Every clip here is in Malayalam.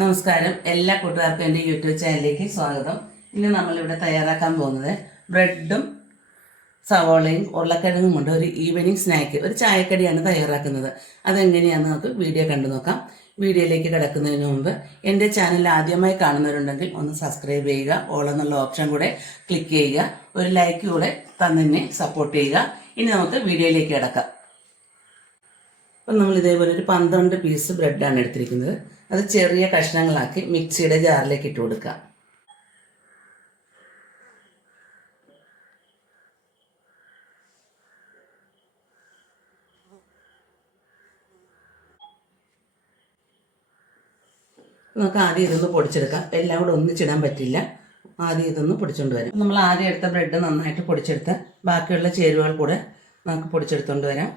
നമസ്കാരം, എല്ലാ കൂട്ടുകാർക്കും എൻ്റെ യൂട്യൂബ് ചാനലിലേക്ക് സ്വാഗതം. ഇന്ന് നമ്മളിവിടെ തയ്യാറാക്കാൻ പോകുന്നത് ബ്രെഡും സവോളയും ഉരുളക്കിഴങ്ങും കൊണ്ട് ഒരു ഈവനിങ് സ്നാക്ക്, ഒരു ചായക്കടിയാണ് തയ്യാറാക്കുന്നത്. അതെങ്ങനെയാണെന്ന് നമുക്ക് വീഡിയോ കണ്ടു നോക്കാം. വീഡിയോയിലേക്ക് കിടക്കുന്നതിന് മുമ്പ് എൻ്റെ ചാനൽ ആദ്യമായി കാണുന്നവരുണ്ടെങ്കിൽ ഒന്ന് സബ്സ്ക്രൈബ് ചെയ്യുക, ഓൾ എന്നുള്ള ഓപ്ഷൻ കൂടെ ക്ലിക്ക് ചെയ്യുക, ഒരു ലൈക്ക് കൂടെ തന്നെ സപ്പോർട്ട് ചെയ്യുക. ഇനി നമുക്ക് വീഡിയോയിലേക്ക് കിടക്കാം. അപ്പം നമ്മൾ ഇതേപോലെ ഒരു 12 പീസ് ബ്രെഡാണ് എടുത്തിരിക്കുന്നത്. അത് ചെറിയ കഷ്ണങ്ങളാക്കി മിക്സിയുടെ ജാറിലേക്ക് ഇട്ട് കൊടുക്കാം. നമുക്ക് ആദ്യം ഇതൊന്ന് പൊടിച്ചെടുക്കാം. എല്ലാം കൂടെ ഒന്നിച്ചിടാൻ പറ്റില്ല. ആദ്യം ഇതൊന്ന് പൊടിച്ചുകൊണ്ട് വരാം. നമ്മൾ ആദ്യം എടുത്ത ബ്രെഡ് നന്നായിട്ട് പൊടിച്ചെടുത്ത് ബാക്കിയുള്ള ചേരുവകൾ കൂടെ നമുക്ക് പൊടിച്ചെടുത്തുകൊണ്ട് വരാം.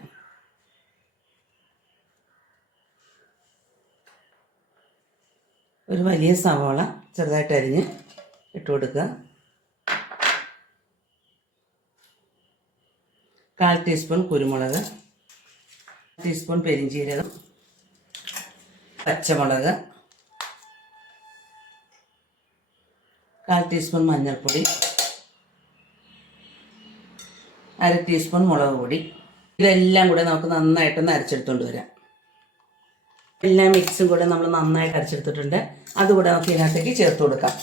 ഒരു വലിയ സവാള ചെറുതായിട്ട് അരിഞ്ഞ് ഇട്ട് കൊടുക്കുക. 1/4 ടീസ്പൂൺ കുരുമുളക്, 1 ടീസ്പൂൺ പെരിഞ്ചീരകം, പച്ചമുളക്, 1/4 ടീസ്പൂൺ മഞ്ഞൾപ്പൊടി, 1/2 ടീസ്പൂൺ മുളക് പൊടി. ഇതെല്ലാം കൂടെ നമുക്ക് നന്നായിട്ടൊന്ന് അരച്ചെടുത്തുകൊണ്ട് വരാം. എല്ലാ മിക്സും കൂടെ നമ്മൾ നന്നായിട്ട് അരച്ചെടുത്തിട്ടുണ്ട്. അതുകൂടെ നമുക്ക് ഇതിനകത്തേക്ക് ചേർത്ത് കൊടുക്കാം.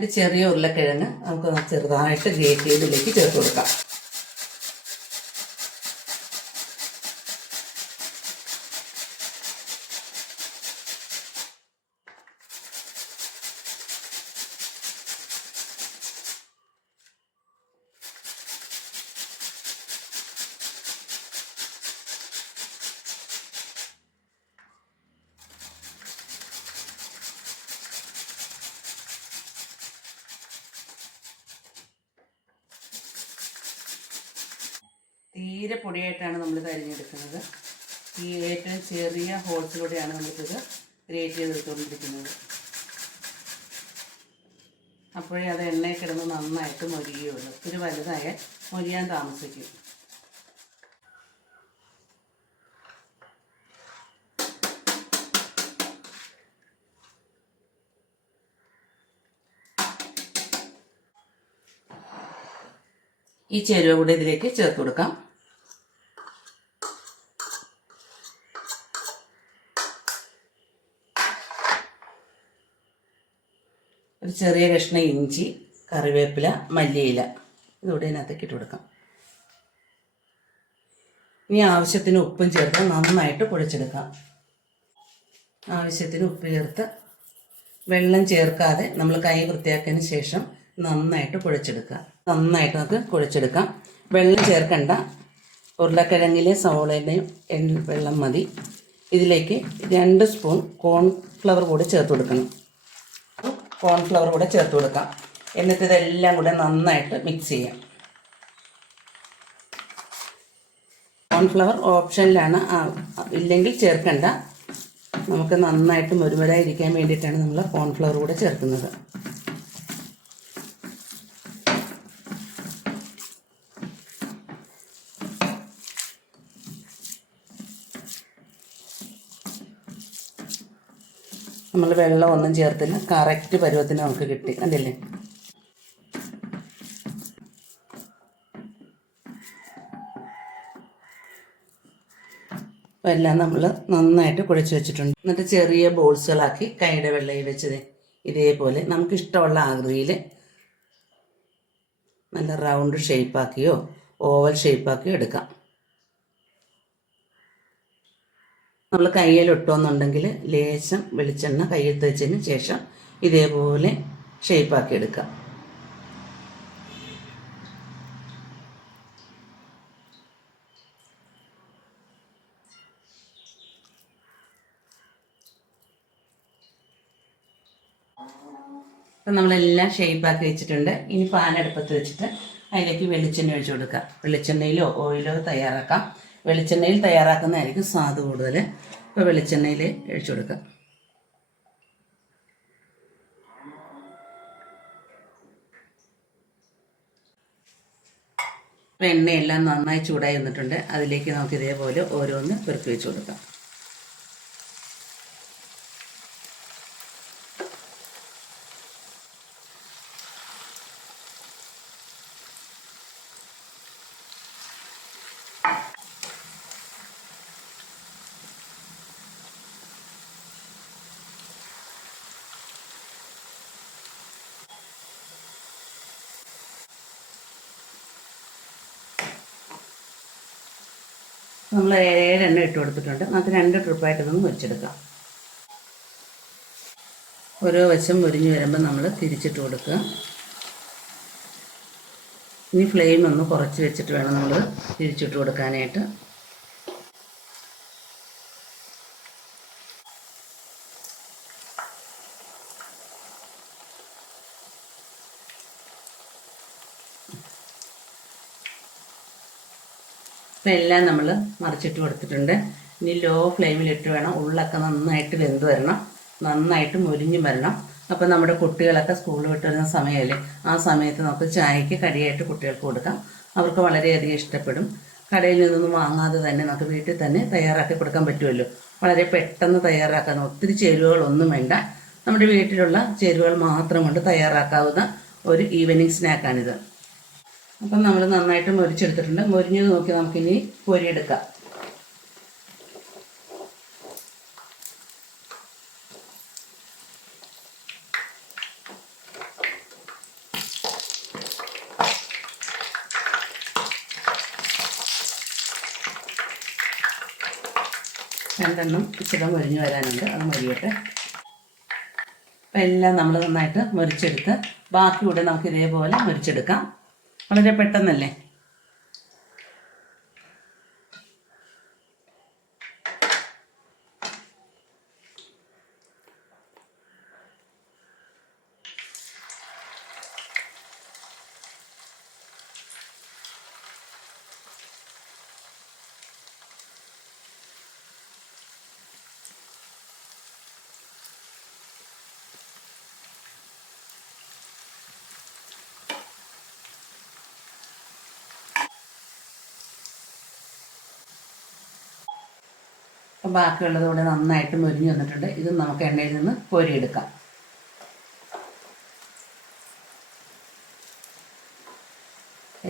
ഒരു ചെറിയ ഉരുളക്കിഴങ്ങ് നമുക്ക് ചെറുതായിട്ട് ഗ്രേറ്റ് ചെയ്തിലേക്ക് ചേർത്ത് കൊടുക്കാം. തീരെ പൊടിയായിട്ടാണ് നമ്മൾ അരിഞ്ഞെടുക്കുന്നത്. ഈ ഏറ്റവും ചെറിയ ഹോൾസിലൂടെയാണ് നമ്മളിത് ഗ്രേറ്റ് ചെയ്തെടുത്തുകൊണ്ടിരിക്കുന്നത്. അപ്പോഴേ അത് എണ്ണയിൽ കിടന്ന് നന്നായിട്ട് മൊരിയുള്ളൂ. ഒത്തിരി വലുതായ മൊരിയാൻ താമസിക്കും. ഈ ചേരുവ കൂടെ ഇതിലേക്ക് ചേർത്ത് കൊടുക്കാം. ഒരു ചെറിയ കഷ്ണം ഇഞ്ചി, കറിവേപ്പില, മല്ലിയില ഇതുകൂടെ ഇതിനകത്തേക്ക് ഇട്ട് കൊടുക്കാം. ഇനി ആവശ്യത്തിന് ഉപ്പും ചേർത്ത് നന്നായിട്ട് കുഴച്ചെടുക്കാം. ആവശ്യത്തിന് ഉപ്പ് ചേർത്ത് വെള്ളം ചേർക്കാതെ നമ്മൾ കൈ വൃത്തിയാക്കിയതിന് ശേഷം നന്നായിട്ട് കുഴച്ചെടുക്കുക. നന്നായിട്ട് നമുക്ക് കുഴച്ചെടുക്കാം. വെള്ളം ചേർക്കണ്ട. ഉരുളക്കിഴങ്ങിലെ സവോളയുടെയും വെള്ളം മതി. ഇതിലേക്ക് 2 സ്പൂൺ കോൺഫ്ലവർ കൂടി ചേർത്ത് കൊടുക്കണം. കോൺഫ്ലവർ കൂടെ ചേർത്ത് കൊടുക്കാം. എന്നിട്ട് ഇതെല്ലാം കൂടെ നന്നായിട്ട് മിക്സ് ചെയ്യാം. കോൺഫ്ലവർ ഓപ്ഷനിലാണ്, ഇല്ലെങ്കിൽ ചേർക്കണ്ട. നമുക്ക് നന്നായിട്ട് മുരുമുരായിരിക്കാൻ വേണ്ടിയിട്ടാണ് നമ്മൾ കോൺഫ്ലവർ കൂടെ ചേർക്കുന്നത്. നമ്മൾ വെള്ളം ഒന്നും ചേർത്തില്ല. കറക്റ്റ് പരുവത്തിന് നമുക്ക് കിട്ടി. കണ്ടില്ലേ? അപ്പോൾ എല്ലാം നമ്മൾ നന്നായിട്ട് കുഴച്ച് വെച്ചിട്ടുണ്ട്. എന്നിട്ട് ചെറിയ ബോൾസുകളാക്കി കൈയുടെ വെള്ളയിൽ വെച്ചത് ഇതേപോലെ നമുക്കിഷ്ടമുള്ള ആകൃതിയിൽ നല്ല റൗണ്ട് ഷേപ്പാക്കിയോ ഓവൽ ഷേപ്പാക്കിയോ എടുക്കാം. നമ്മൾ കയ്യിൽ ഇട്ടോന്നുണ്ടെങ്കിൽ ലേശം വെളിച്ചെണ്ണ കയ്യിൽ തേച്ചതിന് ശേഷം ഇതേപോലെ ഷേപ്പാക്കി എടുക്കാം. അപ്പം നമ്മളെല്ലാം ഷേപ്പാക്കി വെച്ചിട്ടുണ്ട്. ഇനി പാൻ അടുപ്പത്ത് വെച്ചിട്ട് അതിലേക്ക് വെളിച്ചെണ്ണ ഒഴിച്ച് കൊടുക്കുക. വെളിച്ചെണ്ണയിലോ ഓയിലോ തയ്യാറാക്കാം. വെളിച്ചെണ്ണയിൽ തയ്യാറാക്കുന്നതായിരിക്കും സ്വാദ് കൂടുതൽ. ഇപ്പോൾ വെളിച്ചെണ്ണയിൽ ഒഴിച്ച് കൊടുക്കുക. അപ്പോൾ എണ്ണയെല്ലാം നന്നായി ചൂടായി വന്നിട്ടുണ്ട്. അതിലേക്ക് നമുക്ക് ഇതേപോലെ ഓരോന്ന് പെറുക്കി വെച്ച് കൊടുക്കാം. നമ്മൾ 7 എണ്ണ ഇട്ട് കൊടുത്തിട്ടുണ്ട്. നമുക്ക് 2 ട്രിപ്പായിട്ട് ഇതൊന്ന് മുരിച്ചെടുക്കാം. ഓരോ വശം മുരിഞ്ഞ് വരുമ്പോൾ നമ്മൾ തിരിച്ചിട്ട് കൊടുക്കുക. ഇനി ഫ്ലെയിം ഒന്ന് കുറച്ച് വെച്ചിട്ട് വേണം നമ്മൾ തിരിച്ചിട്ട് കൊടുക്കാനായിട്ട്. അപ്പോൾ എല്ലാം നമ്മൾ മറിച്ചിട്ട് കൊടുത്തിട്ടുണ്ട്. ഇനി ലോ ഫ്ലെയിമിലിട്ട് വേണം. ഉള്ളൊക്കെ നന്നായിട്ട് വെന്ത് വരണം, നന്നായിട്ട് മുരിഞ്ഞ് വരണം. അപ്പോൾ നമ്മുടെ കുട്ടികളൊക്കെ സ്കൂളിൽ വിട്ട് വരുന്ന സമയമല്ലേ, ആ സമയത്ത് നമുക്ക് ചായക്ക് കടിയായിട്ട് കുട്ടികൾക്ക് കൊടുക്കാം. അവർക്ക് വളരെയധികം ഇഷ്ടപ്പെടും. കടയിൽ നിന്നൊന്നും വാങ്ങാതെ തന്നെ നമുക്ക് വീട്ടിൽ തന്നെ തയ്യാറാക്കി കൊടുക്കാൻ പറ്റുമല്ലോ. വളരെ പെട്ടെന്ന് തയ്യാറാക്കാൻ ഒത്തിരി ചേരുവകളൊന്നും വേണ്ട. നമ്മുടെ വീട്ടിലുള്ള ചേരുവകൾ മാത്രം കൊണ്ട് തയ്യാറാക്കാവുന്ന ഒരു ഈവനിങ് സ്നാക്കാണിത്. അപ്പം നമ്മൾ നന്നായിട്ട് മുരിച്ചെടുത്തിട്ടുണ്ട്. മുരിഞ്ഞത് നോക്കി നമുക്കിനി പൊരിയെടുക്കാം. രണ്ടെണ്ണം ഇച്ചിരി മുരിഞ്ഞ് വരാനുണ്ട്, അത് മുരിയട്ടെ. അപ്പം എല്ലാം നമ്മൾ നന്നായിട്ട് മുരിച്ചെടുത്ത് ബാക്കി കൂടെ നമുക്ക് ഇതേപോലെ മുരിച്ചെടുക്കാം. വളരെ പെട്ടെന്നല്ലേ. അപ്പം ബാക്കിയുള്ളത് കൂടെ നന്നായിട്ട് മുരിഞ്ഞ് വന്നിട്ടുണ്ട്. ഇത് നമുക്ക് എണ്ണയിൽ നിന്ന് കോരിയെടുക്കാം.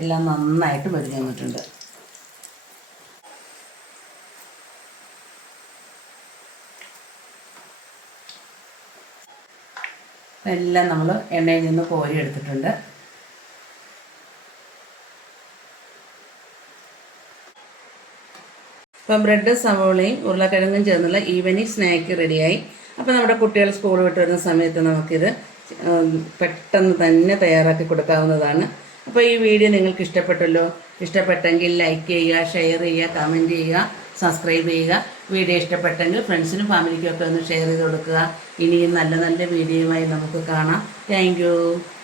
എല്ലാം നന്നായിട്ട് മുരിഞ്ഞ് വന്നിട്ടുണ്ട്. എല്ലാം നമ്മൾ എണ്ണയിൽ നിന്ന് കോരിയെടുത്തിട്ടുണ്ട്. ഇപ്പം ബ്രെഡ് സവോളയും ഉരുളക്കിഴങ്ങും ചേർന്നുള്ള ഈവനിങ് സ്നാക്ക് റെഡിയായി. അപ്പോൾ നമ്മുടെ കുട്ടികൾ സ്കൂൾ വിട്ട് വരുന്ന സമയത്ത് നമുക്കിത് പെട്ടെന്ന് തന്നെ തയ്യാറാക്കി കൊടുക്കാവുന്നതാണ്. അപ്പോൾ ഈ വീഡിയോ നിങ്ങൾക്ക് ഇഷ്ടപ്പെട്ടല്ലോ. ഇഷ്ടപ്പെട്ടെങ്കിൽ ലൈക്ക് ചെയ്യുക, ഷെയർ ചെയ്യുക, കമൻറ്റ് ചെയ്യുക, സബ്സ്ക്രൈബ് ചെയ്യുക. വീഡിയോ ഇഷ്ടപ്പെട്ടെങ്കിൽ ഫ്രണ്ട്സിനും ഫാമിലിക്കും ഒക്കെ ഒന്ന് ഷെയർ ചെയ്ത് കൊടുക്കുക. ഇനിയും നല്ല നല്ല വീഡിയോയുമായി നമുക്ക് കാണാം. താങ്ക്